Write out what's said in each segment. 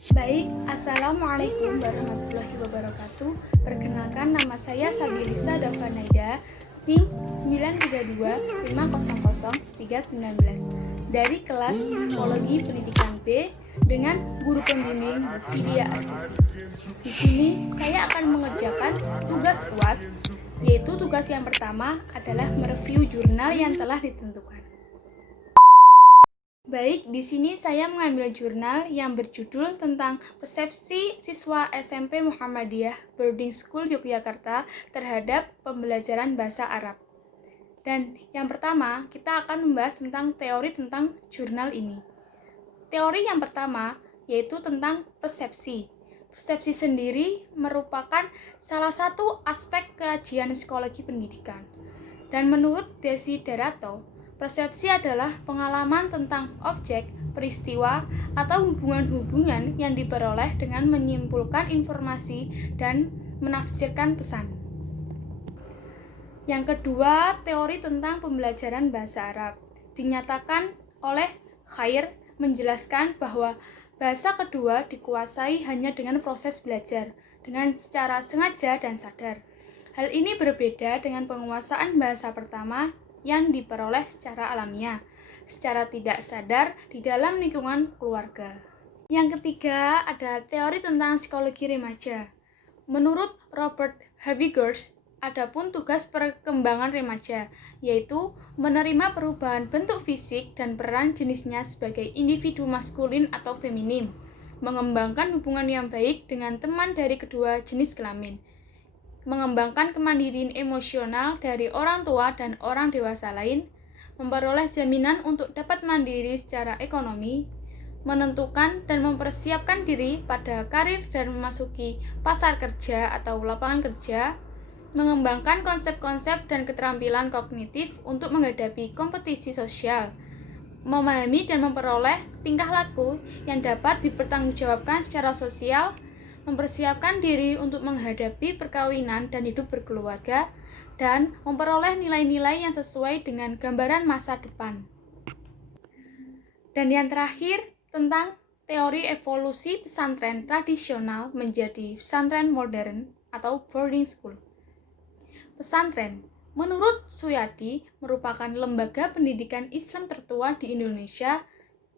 Baik, Assalamualaikum warahmatullahi wabarakatuh. Perkenalkan, nama saya Sabilisa Davanaida, NIM 932500319 dari kelas Psikologi Pendidikan B dengan guru pembimbing Vidya Astuti. Di sini saya akan mengerjakan tugas UAS, yaitu tugas yang pertama adalah mereview jurnal yang telah ditentukan. Baik, di sini saya mengambil jurnal yang berjudul tentang persepsi siswa SMP Muhammadiyah Boarding School Yogyakarta terhadap pembelajaran bahasa Arab. Dan yang pertama, kita akan membahas tentang teori tentang jurnal ini. Teori yang pertama yaitu tentang persepsi. Persepsi sendiri merupakan salah satu aspek kajian psikologi pendidikan. Dan menurut Desiderato, persepsi adalah pengalaman tentang objek, peristiwa, atau hubungan-hubungan yang diperoleh dengan menyimpulkan informasi dan menafsirkan pesan. Yang kedua, teori tentang pembelajaran bahasa Arab. Dinyatakan oleh Khair menjelaskan bahwa bahasa kedua dikuasai hanya dengan proses belajar, dengan secara sengaja dan sadar. Hal ini berbeda dengan penguasaan bahasa pertama yang diperoleh secara alamiah, secara tidak sadar di dalam lingkungan keluarga. Yang ketiga ada teori tentang psikologi remaja. Menurut Robert Havigers, adapun tugas perkembangan remaja, yaitu menerima perubahan bentuk fisik dan peran jenisnya sebagai individu maskulin atau feminin, mengembangkan hubungan yang baik dengan teman dari kedua jenis kelamin, mengembangkan kemandirian emosional dari orang tua dan orang dewasa lain, memperoleh jaminan untuk dapat mandiri secara ekonomi, menentukan dan mempersiapkan diri pada karir dan memasuki pasar kerja atau lapangan kerja, mengembangkan konsep-konsep dan keterampilan kognitif untuk menghadapi kompetisi sosial, memahami dan memperoleh tingkah laku yang dapat dipertanggungjawabkan secara sosial, mempersiapkan diri untuk menghadapi perkawinan dan hidup berkeluarga, dan memperoleh nilai-nilai yang sesuai dengan gambaran masa depan. Dan yang terakhir, tentang teori evolusi pesantren tradisional menjadi pesantren modern atau boarding school. Pesantren, menurut Suyadi, merupakan lembaga pendidikan Islam tertua di Indonesia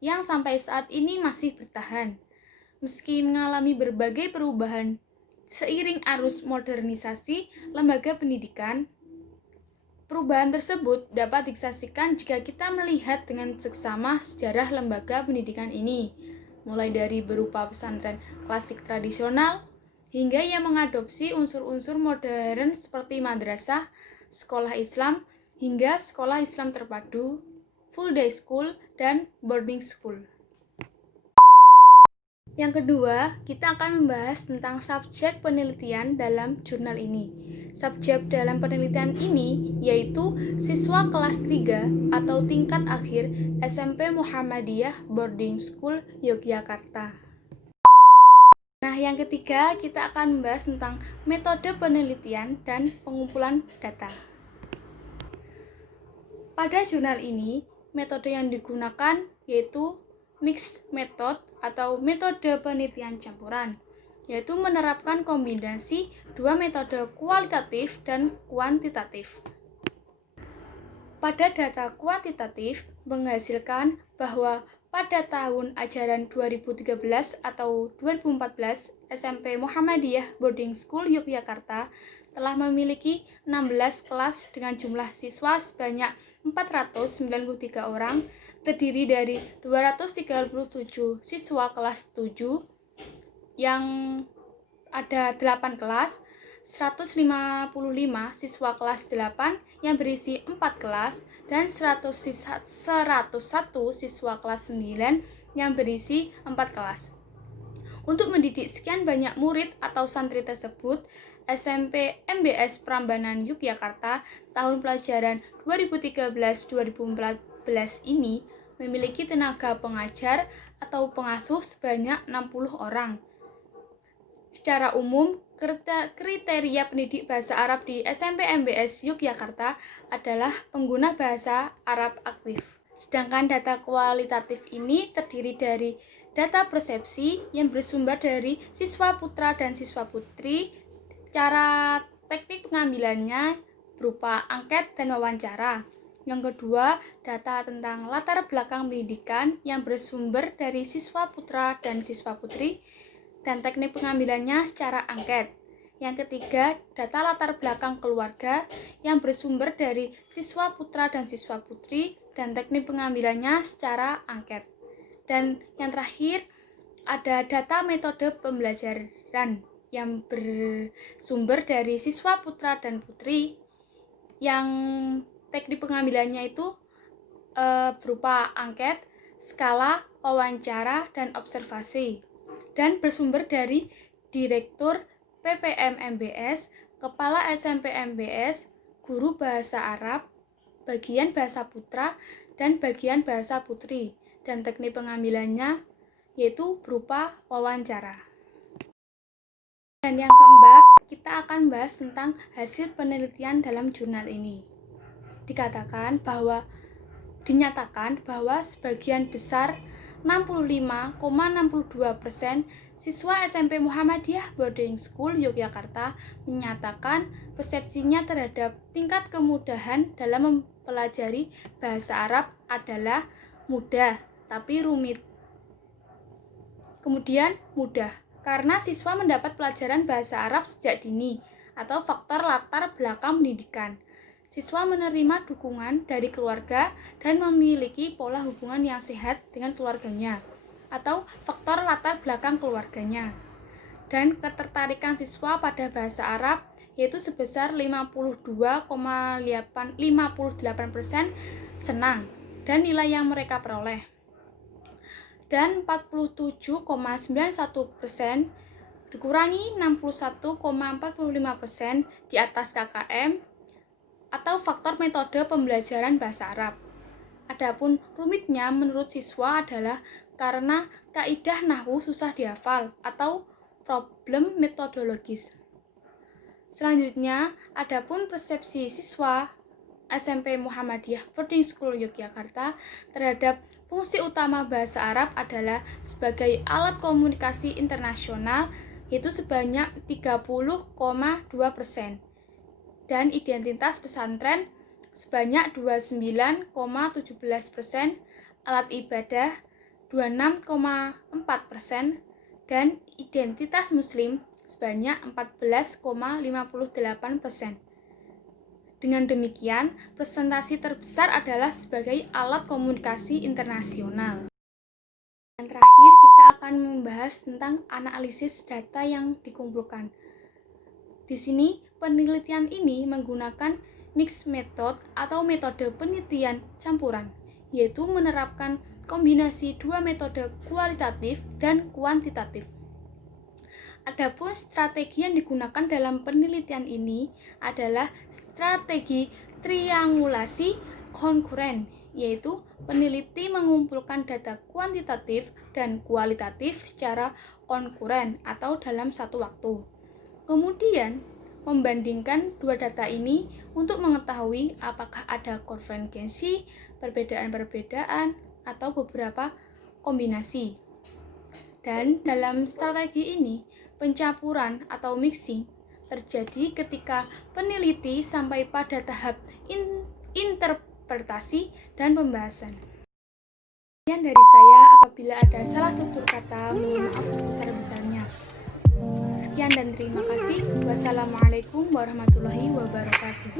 yang sampai saat ini masih bertahan. Meski mengalami berbagai perubahan seiring arus modernisasi lembaga pendidikan, perubahan tersebut dapat disaksikan jika kita melihat dengan seksama sejarah lembaga pendidikan ini, mulai dari berupa pesantren klasik tradisional, hingga yang mengadopsi unsur-unsur modern seperti madrasah, sekolah Islam, hingga sekolah Islam terpadu, full day school, dan boarding school. Yang kedua, kita akan membahas tentang subjek penelitian dalam jurnal ini. Subjek dalam penelitian ini yaitu siswa kelas 3 atau tingkat akhir SMP Muhammadiyah Boarding School Yogyakarta. Nah, yang ketiga, kita akan membahas tentang metode penelitian dan pengumpulan data. Pada jurnal ini, metode yang digunakan yaitu mixed method atau metode penelitian campuran, yaitu menerapkan kombinasi dua metode kualitatif dan kuantitatif. Pada data kuantitatif menghasilkan bahwa pada tahun ajaran 2013 atau 2014, SMP Muhammadiyah Boarding School Yogyakarta telah memiliki 16 kelas dengan jumlah siswa sebanyak 493 orang, terdiri dari 237 siswa kelas 7 yang ada 8 kelas, 155 siswa kelas 8 yang berisi 4 kelas, dan 101 siswa kelas 9 yang berisi 4 kelas. Untuk mendidik sekian banyak murid atau santri tersebut, SMP MBS Prambanan Yogyakarta tahun pelajaran 2013-2014 ini memiliki tenaga pengajar atau pengasuh sebanyak 60 orang. Secara umum, kriteria pendidik bahasa Arab di SMP MBS Yogyakarta adalah pengguna bahasa Arab aktif. Sedangkan data kualitatif ini terdiri dari data persepsi yang bersumber dari siswa putra dan siswa putri. Cara teknik pengambilannya berupa angket dan wawancara. Yang kedua, data tentang latar belakang pendidikan yang bersumber dari siswa putra dan siswa putri, dan teknik pengambilannya secara angket. Yang ketiga, data latar belakang keluarga yang bersumber dari siswa putra dan siswa putri, dan teknik pengambilannya secara angket. Dan yang terakhir, ada data metode pembelajaran yang bersumber dari siswa putra dan putri, yang teknik pengambilannya itu berupa angket, skala, wawancara, dan observasi, dan bersumber dari Direktur PPM MBS, Kepala SMP MBS, Guru Bahasa Arab, bagian Bahasa Putra, dan bagian Bahasa Putri, dan teknik pengambilannya yaitu berupa wawancara. Dan yang keempat, kita akan bahas tentang hasil penelitian dalam jurnal ini. Dinyatakan bahwa sebagian besar 65,62% siswa SMP Muhammadiyah Boarding School Yogyakarta menyatakan persepsinya terhadap tingkat kemudahan dalam mempelajari bahasa Arab adalah mudah tapi rumit. Kemudian mudah karena siswa mendapat pelajaran bahasa Arab sejak dini atau faktor latar belakang pendidikan. Siswa menerima dukungan dari keluarga dan memiliki pola hubungan yang sehat dengan keluarganya atau faktor latar belakang keluarganya. Dan ketertarikan siswa pada bahasa Arab yaitu sebesar 52,58% senang dan nilai yang mereka peroleh. Dan 47,91% dikurangi 61,45% di atas KKM atau faktor metode pembelajaran bahasa Arab. Adapun rumitnya menurut siswa adalah karena kaidah nahwu susah dihafal atau problem metodologis. Selanjutnya, adapun persepsi siswa SMP Muhammadiyah Boarding School Yogyakarta terhadap fungsi utama bahasa Arab adalah sebagai alat komunikasi internasional yaitu sebanyak 30,2%. Dan identitas pesantren sebanyak 29,17%, alat ibadah 26,4%, dan identitas muslim sebanyak 14,58%. Dengan demikian, presentasi terbesar adalah sebagai alat komunikasi internasional. Yang terakhir, kita akan membahas tentang analisis data yang dikumpulkan. Di sini, penelitian ini menggunakan mixed method atau metode penelitian campuran, yaitu menerapkan kombinasi dua metode kualitatif dan kuantitatif. Adapun strategi yang digunakan dalam penelitian ini adalah strategi triangulasi konkuren, yaitu peneliti mengumpulkan data kuantitatif dan kualitatif secara konkuren atau dalam satu waktu. Kemudian, membandingkan dua data ini untuk mengetahui apakah ada konvergensi, perbedaan-perbedaan, atau beberapa kombinasi. Dan dalam strategi ini, pencampuran atau mixing terjadi ketika peneliti sampai pada tahap interpretasi dan pembahasan. Sekian dari saya, apabila ada salah tutur kata, mohon maaf sebesar-besarnya. Sekian dan terima kasih. Wassalamualaikum warahmatullahi wabarakatuh.